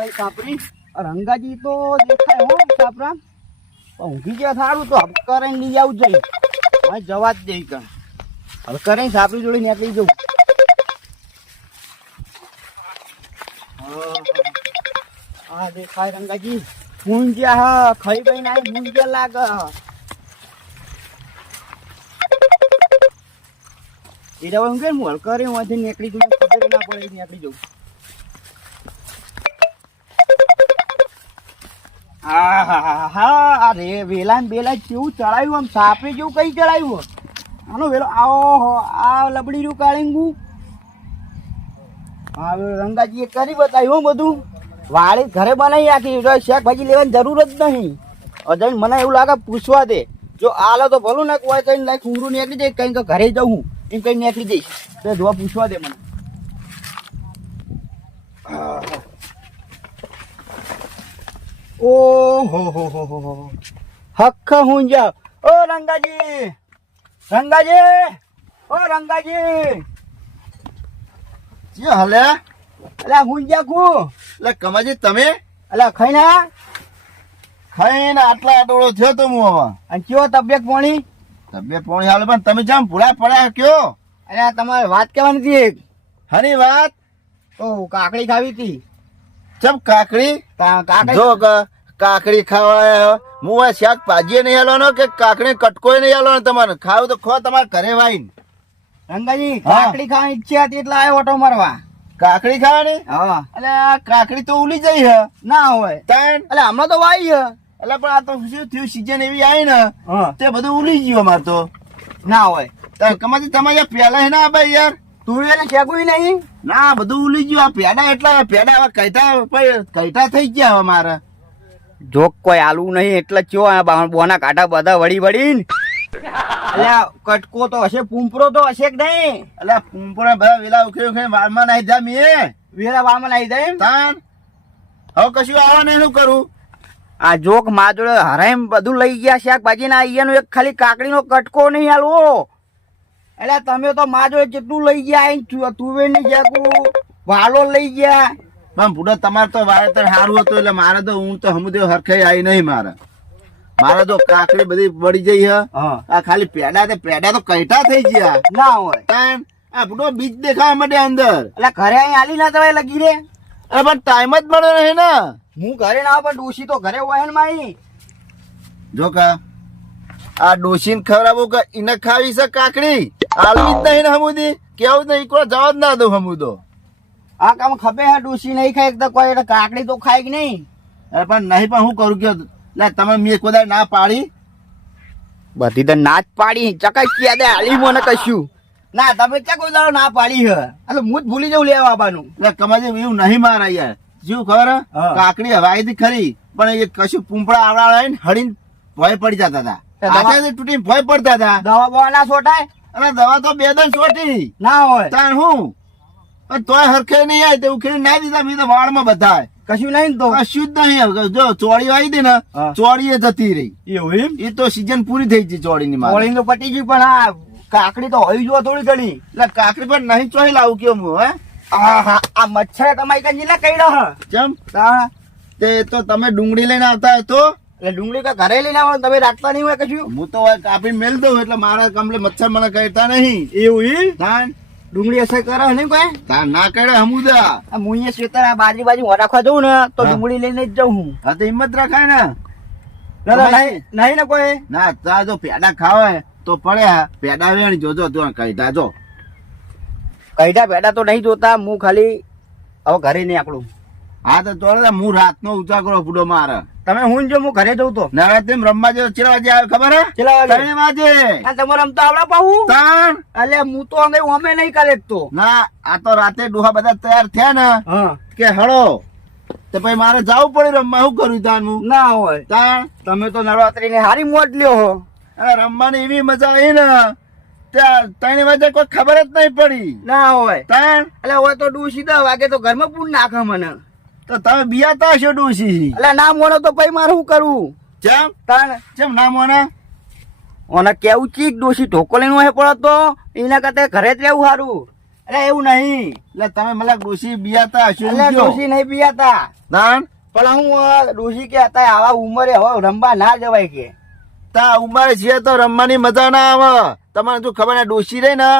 રહી સાપરી રંગાજી તો દેખાય હો સાપરા ઊંઘી ગયા સારું તો હબકરે લઈ આવું જોઈએ હવે જવા જ દઈ કણ હબકરે સાપરી જોડે નીકળી જવું હા દેખાય રંગાજી મુંજ્યા હા ખાઈ ગઈ ના મુંજ્યા લાગ એ હું કે હું હલકરે હું નીકળી જઉં ખબર ના પડે નીકળી જવું હા અરે વેલા બેલા કેવું ચડાવ્યું આમ સાપરે જેવું કઈ ચડાવ્યું આનો વેલો આવો આ લબડી નું કાળીંગું હા રંગાજીએ કરી બતાવ્યું બધું વાળી ઘરે બનાવી રાખી શાક ભાજી લેવાની જરૂર જ નહીં અજય મને એવું લાગે પૂછવા દે જો આલો તો ભલું ને કોઈ કઈ લાઈક ઊંઘરું નીકળી જાય કઈ તો ઘરે જવું એમ કઈ નીકળી જઈશ તો જોવા પૂછવા દે મને ઓહો હક હું જાવ ઓ રંગાજી રંગાજી ઓ રંગાજી જે હલે અલા હું જા કુ એટલે કમાજી તમે અલા ખાઈના ખાઈને આટલા આટોળો થયો તો હું હવે અને કેવો તબિયત પાણી તબિયત પાણી હાલે પણ તમે જેમ ભૂલા પડ્યા કયો અરે તમારે વાત કહેવાની હતી એક હની વાત ઓ કાકડી ખાવી હતી ચમ કાકડી કાકડી જો કાકડી ખાવા હું આ શાક ભાજીએ નહીં હાલવાનો કે કાકડી કટકોય નહીં હાલવાનો તમારે ખાવ તો ખો તમારે ઘરે વાઈને રંગાજી હા. કાકડી ખાવાની ઈચ્છા હતી એટલે આવ્યો ઓટો મારવા કાકડી ખાવાની હા એટલે આ કાકડી તો ઉલી જઈ હે ના હોય તાણ એટલે હમણાં તો વાઈ છે એટલે પણ આ તો શું થયું સીઝન એવી આવી ને હા તે બધું ઉલી ગયું અમારે તો ના હોય કમાજી તમે યાર પેલા હે ને આ ભાઈ યાર તું એને શેકું નહીં ના બધું ઉલી ગયું આ પેડા એટલા પેડા હવે કઈટા થઈ ગયા હવે મારે જોક કોઈ આલુ નહીં એટલે ચો બોના કાંટા બધા વળી વળીને અલ્યા કટકો તો હશે પૂંપરો તો હશે કે નહીં એટલે પૂંપરા બધા વેલા ઉખેડી ઉખેડી વાળમાં નાઈ જા મે વેરા વાળમાં નાઈ જાય એમ? તાન હવે કશું આવો ને શું કરું આ જોક માં જોડે હરાઈમ બધું લઈ ગયા શાકભાજી ના અહીંયાનો એક ખાલી કાકડી નો કટકો નહીં આલવો એટલે તમે તો માં જોડે કેટલું લઈ ગયા તુવેર ની શાકું વાલો લઈ ગયા પણ ભૂડો તમારે તો વાવેતર સારું હતું એટલે મારે તો હું તો હમુદેવ હરખાઈ આવી નહીં મારે તો કાકડી બધી બળી જઈ હે આ ખાલી પેડા તો કઈટા થઈ ગયા ના હોય તાન આ ભૂડો બીજ દેખાવા માંડે અંદર એટલે ઘરે અહીં આલી ના જવાય લગી રે અરે પણ ટાઈમ જ મળે નહીં ને હું ઘરે ના પણ ડોશી તો ઘરે હોય ને માઈ જો કા આ ડોશીને ખવડાવું કે એને ખાવી છે કાકડી આલવી જ નહીં ને હમુદી કેવું નહીં કોઈ જવા જ ના દઉં હમુદો આ કામ ખબે હે ડોશી નહીં ખાય તો કોઈ એટલે કાકડી તો ખાય કે નહીં અરે પણ નહીં પણ હું કરું કે લે તમે મેં કોઈ ના પાડી બધી તો ના જ પાડી ચકાઈ યાદ હાલી મને કશું ના તમે ક્યાં કોઈ દાડો ના પાડી હે એટલે હું જ ભૂલી જઉં લેવા આવવાનું એટલે કમાજી એવું નહીં મારા યાર શું ખબર હે? હા. કાકડી હવાઈ થી ખરી પણ એ કશું પૂંપડા આવડા ને હળીને ભય પડી જતા હતા દવા- હાથેથી તૂટીને ભય પડતા હતા દવા બવા ના છોટાય અને દવા તો બે દન છોટી ના હોય તાણ હું પણ તોય હરખે નહીં આવી તે ઉખેડી ના દીધા મેં તો વાળમાં બધા કશું નહીં ને તો કશું જ નહીં જો ચોળી આવી હતી ને હા. ચોળી એ જતી રહી એવું એમ એ તો સીઝન પૂરી થઈ ગઈ ચોળી ની મારે કોળી તો પટી ગયું પણ આ કાકડી તો હોય જો થોડી ઘણી એટલે કાકડી પણ નહીં ચોળી લાવું કેમ હું હે આ મચ્છર કમાઈ કઈ જીલા કઈ રહ જેમ એટલે તે તો તમે ડુંગળી લઈને આવતા હોય તો ડુંગળી કા ઘરે લઈને આવો તમે રાખતા નહીં હોય કશું હું તો કાપી મેલ દઉં એટલે મારા કમલે મચ્છર મને કહેતા નહીં એવું એમ તાન ડુંગળી અસર કરે નહીં કોઈ તાર ના કરે હમુદા આ મુઈએ સ્વેતર આ બાજુ રાખવા જઉં ને તો હા. ડુંગળી લઈને જ જાઉં હું હા તો હિંમત રાખાય ને ના, ના, નહીં નહીં ને કોઈ ના તા જો પેડા ખાવા તો પડ્યા પેડા વેણ જોજો તું કઈટા જો કઈડા પેડા તો નહીં જોતા હું ખાલી હવે ઘરે નહીં આકડું હા તો ચોરે હું રાતનો ઉજાગરો ફૂડો મારે તમે હું જો હું ઘરે જઉં તો ના તેમ રમવા જેવો ચેલા વાગે આવે ખબર હે ચેલા વાગે? 3 વાગે આ તમારે રમતા આવડા પાવું તાણ અલે હું તો અમે અમે નહીં કરે તો ના આ તો રાતે ડોહા બધા તૈયાર થયા ને હા કે હળો તો પછી મારે જવું પડે રમવા શું કરું તાન હું ના હોય તાણ તમે તો નવરાત્રી ને હારી મોજ લ્યો હો અરે રમવાની એવી મજા આવી ને ત્યાં 3 વાગે કોઈ ખબર જ નહીં પડી ના હોય તાણ એટલે હોય તો ડૂસી 10 વાગે તો ઘરમાં પૂર નાખે મને તો તમે બિયાતા હશો ડોશી એટલે ના મોનો તો પછી મારે શું કરવું જેમ તાણ જેમ ના મોને ઓને કેવું ચીક ડોસી ઢોકો લઈને હોય પડે તો એના કરતા ઘરે જ રહેવું સારું અરે એવું નહીં. એટલે તમે મને ડોશી બિયાતા હશો એમ એટલે કયો? ડોશી નહીં પીયાતા. ના પણ હું ડોશી કે હતા આવા ઉંમરે હવે રમવા ના જવાય કે. તા ઉંમરે છે તો રમવાની મજા ના આવે. તમને જો ખબર ને ડોશી રહી ને